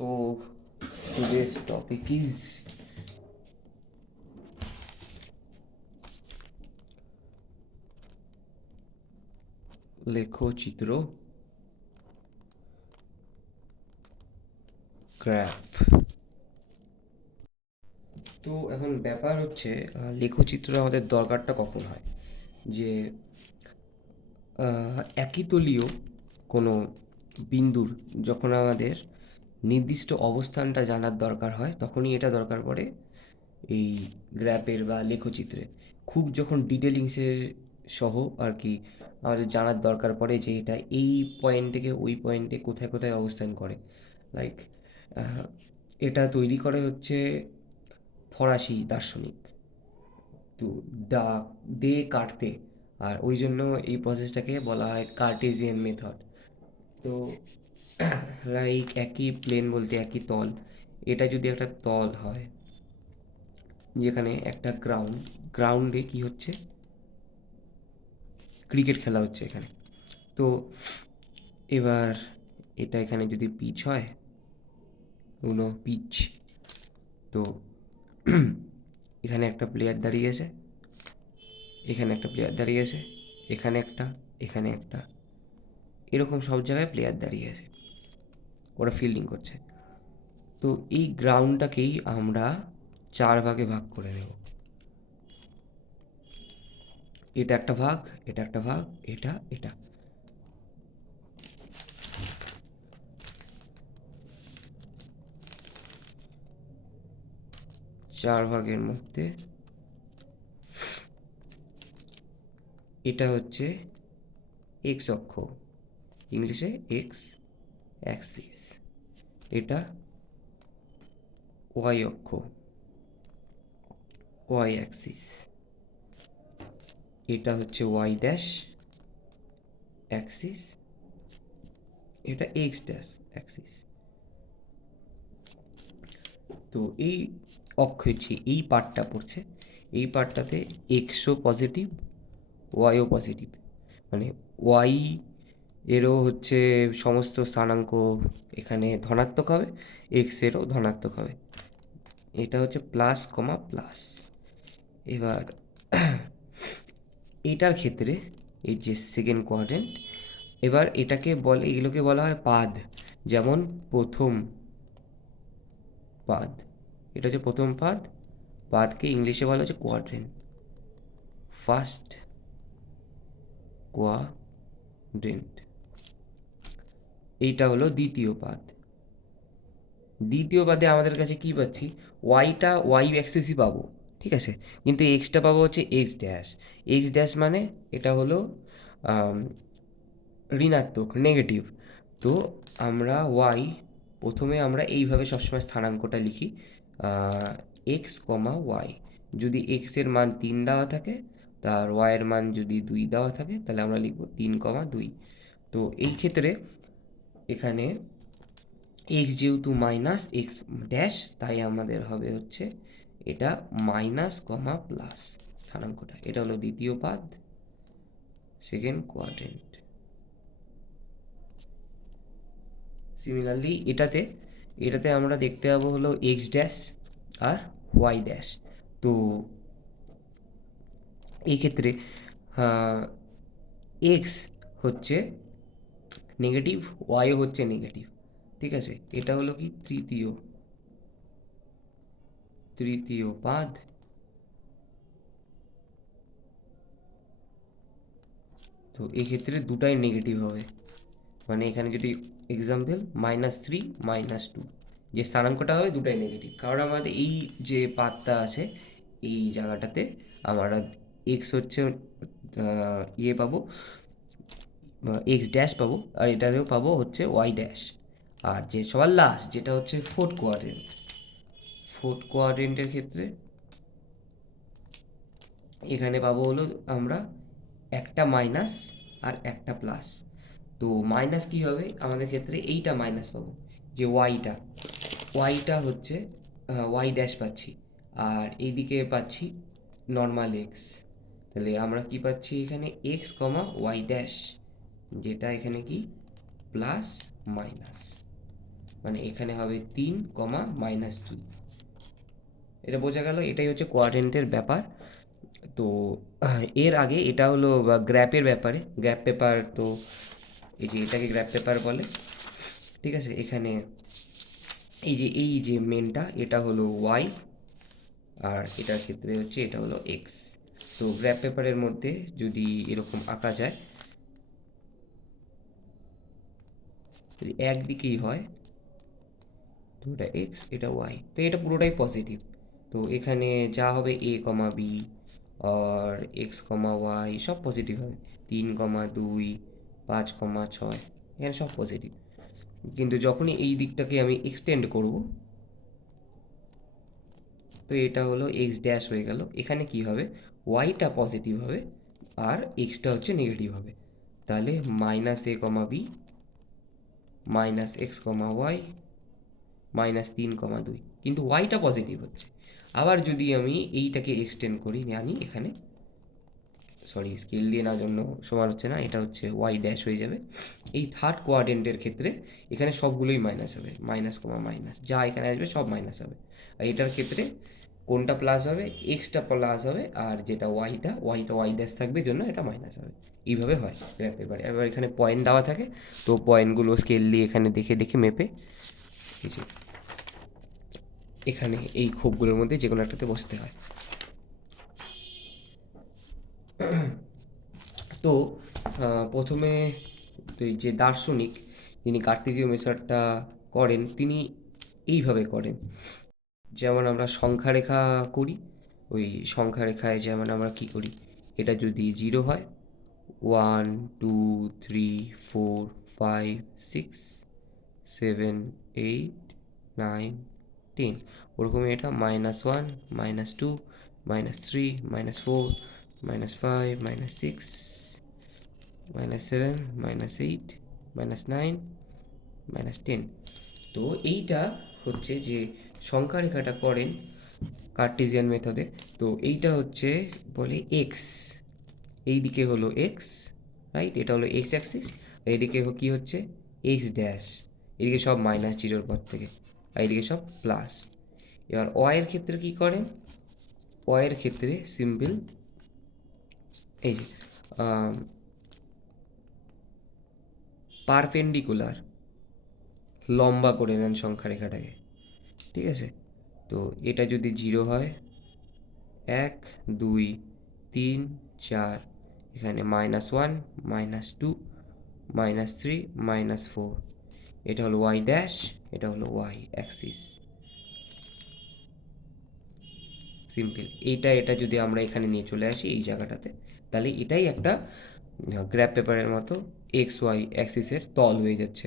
So today's topic is লেখচিত্র graph. তো এখন ব্যাপার হচ্ছে লেখচিত্র আমাদের দরকারটা কখন হয়, যে একই তলীয় কোনো বিন্দুর যখন আমাদের নির্দিষ্ট অবস্থানটা জানার দরকার হয় তখনই এটা দরকার পড়ে এই গ্র্যাপের বা লেখচিত্রে। খুব যখন ডিটেলিংসের সহ আর কি আমাদের জানার দরকার পড়ে যে এটা এই পয়েন্ট থেকে ওই পয়েন্টে কোথায় কোথায় অবস্থান করে। লাইক এটা তৈরি করে হচ্ছে ফরাসি দার্শনিক, তো দা দে কাটতে। আর ওই জন্য এই প্রসেসটাকে বলা হয় কার্টেজিয়ান মেথড। তো লাইক একই প্লেন বলতে একই তল, এটা যদি একটা তল হয় যেখানে একটা গ্রাউন্ডে কি হচ্ছে, ক্রিকেট খেলা হচ্ছে এখানে। তো এবার এটা এখানে যদি পিচ হয়, কোনো পিচ, তো এখানে একটা প্লেয়ার দাঁড়িয়ে আছে, এখানে একটা প্লেয়ার দাঁড়িয়ে আছে, এখানে একটা, এখানে একটা, এরকম সব জায়গায় প্লেয়ার দাঁড়িয়ে আছে, ওরা ফিল্ডিং করছে। তো এই গ্রাউন্ডটাকেই আমরা চার ভাগে ভাগ করে নেব। এটা একটা ভাগ, এটা একটা ভাগ, এটা এটা। চার ভাগের মধ্যে এটা হচ্ছে এক্স অক্ষ, ইংলিশে এক্স অ্যাক্সিস। এটা ওয়াই অক্ষ, ওয়াই অ্যাক্সিস। এটা হচ্ছে ওয়াই ড্যাশ অ্যাক্সিস, এটা এক্স ড্যাশ অ্যাক্সিস। তো এই অক্ষের যে এই পার্টটা পড়ছে, এই পার্টটাতে এক্সও পজিটিভ, ওয়াইও পজিটিভ। মানে ওয়াই এরও হচ্ছে সমস্ত স্থানাঙ্ক এখানে ধনাত্মক হবে, এক্স এরও ধনাত্মক হবে। এটা হচ্ছে প্লাস কমা প্লাস। এবার এটার ক্ষেত্রে এই যে সেকেন্ড কোয়াড্রেন্ট, এবার এটাকে বলে, এগুলোকে বলা হয় পাদ। যেমন প্রথম পাদ, এটা হচ্ছে প্রথম পাদ, পাদকে ইংলিশে বলা হচ্ছে কোয়াড্রেন্ট, ফার্স্ট কোয়াড্রেন্ট। এইটা হলো দ্বিতীয় পাদ। দ্বিতীয় পাদে আমাদের কাছে কি পাচ্ছি, ওয়াইটা ওয়াই অ্যাক্সিসই পাবো, ঠিক আছে, কিন্তু এক্সটা পাবো হচ্ছে এক্স ড্যাশ। এক্স ড্যাশ মানে এটা হলো আম, ঋণাত্মক, নেগেটিভ। তো আমরা ওয়াই, প্রথমে আমরা এইভাবে সবসময় স্থানাঙ্কটা লিখি, এক্স কমা ওয়াই। যদি এক্সের মান 3 দেওয়া থাকে, তার ওয়াইয়ের মান যদি 2 দেওয়া থাকে, তাহলে আমরা লিখব 3, 2। তো এই ক্ষেত্রে এখানে এক্স যেহেতু মাইনাস এক্স ড্যাশ, তাই আমাদের হবে হচ্ছে এটা মাইনাস কমা প্লাস স্থানাঙ্কটা। এটা হলো দ্বিতীয় পাদ, সেকেন্ড কোয়াড্রেন্ট। সিমিলারলি এটাতে এটাতে আমরা দেখতে পাবো হলো এক্স ড্যাশ আর ওয়াই ড্যাশ। তো এই ক্ষেত্রে এক্স হচ্ছে নেগেটিভ, ওয়াইও হচ্ছে নেগেটিভ, ঠিক আছে। এটা হলো কি তৃতীয় তৃতীয় পাদ। তো এই ক্ষেত্রে দুটাই নেগেটিভ হবে, মানে এখানে যদি এক্সাম্পল -3 -2, যে স্থানাঙ্কটা হবে দুটাই নেগেটিভ, কারণ আমাদের এই যে পাতটা আছে এই জায়গাটাতে আমরা এক্স হচ্ছে ইয়ে পাবো, এক্স ড্যাশ পাবো, আর এটাতেও পাবো হচ্ছে ওয়াই ড্যাশ। আর যে সবার লাস্ট যেটা হচ্ছে ফোর্থ কোয়াড্রেন্ট, ফোর্থ কোয়াড্রেন্টের ক্ষেত্রে এখানে পাবো হলো আমরা একটা মাইনাস আর একটা প্লাস। তো মাইনাস কী হবে আমাদের ক্ষেত্রে, এইটা মাইনাস পাবো, যে ওয়াইটা, ওয়াইটা হচ্ছে ওয়াই ড্যাশ পাচ্ছি, আর এইদিকে পাচ্ছি নর্মাল এক্স। তাহলে আমরা কি পাচ্ছি এখানে এক্স কমা ওয়াই ড্যাশ, যেটা এখানে কি প্লাস মাইনাস। মানে এখানে হবে 3, -2। এটা বোঝা গেল, এটাই হচ্ছে কোয়াড্রেন্টের ব্যাপার। তো এর আগে এটা হলো গ্র্যাপের ব্যাপারে। গ্র্যাপ পেপার, তো এই যে এটাকে গ্র্যাপ পেপার বলে, ঠিক আছে। এখানে এই যে মেনটা, এটা হলো ওয়াই, আর এটার ক্ষেত্রে হচ্ছে এটা হলো এক্স। তো গ্র্যাপ পেপারের মধ্যে যদি এরকম আঁকা যায়, যদি একদিকেই হয়, তো এটা এক্স, এটা ওয়াই, তো এটা পুরোটাই পজিটিভ। তো এখানে যা হবে এ কমা বি আর এক্স কমা ওয়াই সব পজিটিভ হবে। 3, 2, 5, 6, এখানে সব পজিটিভ। কিন্তু যখনই এই দিকটাকে আমি এক্সটেন্ড করব, তো এটা হলো এক্স ড্যাশ হয়ে গেল। এখানে কি হবে, ওয়াইটা পজিটিভ হবে আর এক্সটা হচ্ছে নেগেটিভ হবে। তাহলে -a, b, -x, y, -3, 2, কিন্তু ওয়াইটা পজিটিভ হচ্ছে। আবার যদি আমি এইটাকে এক্সটেন্ড করি, আনি এখানে, সরি স্কেল দিয়ে না জন্য সমান হচ্ছে না, এটা হচ্ছে ওয়াই ড্যাশ হয়ে যাবে। এই থার্ড কোয়াড্রেন্টের ক্ষেত্রে এখানে সবগুলোই মাইনাস হবে, মাইনাস, যা এখানে আসবে সব মাইনাস হবে। আর এটার ক্ষেত্রে কোনটা প্লাস হবে, এক্সটা প্লাস হবে, আর যেটা ওয়াইটা ওয়াই ড্যাশ থাকবে, জন্য এটা মাইনাস হবে। এইভাবে হয় গ্রাফ পেপারে। এবার এখানে পয়েন্ট দেওয়া থাকে, তো পয়েন্টগুলো স্কেল দিয়ে এখানে দেখে দেখে মেপে, এই যে এখানে এই খোপগুলোর মধ্যে যে কোনো একটাতে বসতে হয়। তো প্রথমে তো এই যে দার্শনিক, যিনি কার্তেজীয় মেথডটা করেন, তিনি এইভাবে করেন। যেমন আমরা সংখ্যা রেখা করি, ওই সংখ্যা রেখায় যেমন আমরা কি করি, এটা যদি 0 হয়, 1, 2, 3, 4, 5, 6, 7, 8, 9, 10, ওরকমই এটা -1, -2, -3, -4, -5, -6, -7, -8, -9, -10। তো এইটা হচ্ছে যে সংখ্যা রেখাটা করেন কার্টেসিয়ান মেথডে। তো এইটা হচ্ছে বলে এক্স, এই দিকে হলো এক্স, রাইট, এটা হলো এক্স অ্যাক্সিস। এইদিকে কি হচ্ছে এক্স ড্যাশ, এদিকে সব -0 পর থেকে, আর এদিকে সব প্লাস। এবার ওয়াইয়ের ক্ষেত্রে কি করেন, ওয়াইয়ের ক্ষেত্রে সিম্পল, এই যে পারপেন্ডিকুলার, লম্বা করে নেন সংখ্যা রেখাটাকে, ঠিক আছে। তো এটা যদি 0 হয়, 1, 2, 3, 4, এখানে -1, -2, -3, -4, এটা হলো ওয়াই ড্যাশ, এটা হলো ওয়াই অ্যাক্সিস। সিম্পল। এটা যদি আমরা এখানে নিয়ে চলে আসি এই জায়গাটাতে, তাহলে এটাই একটা গ্র্যাপ পেপারের মতো এক্স ওয়াই অ্যাক্সিসের তল হয়ে যাচ্ছে।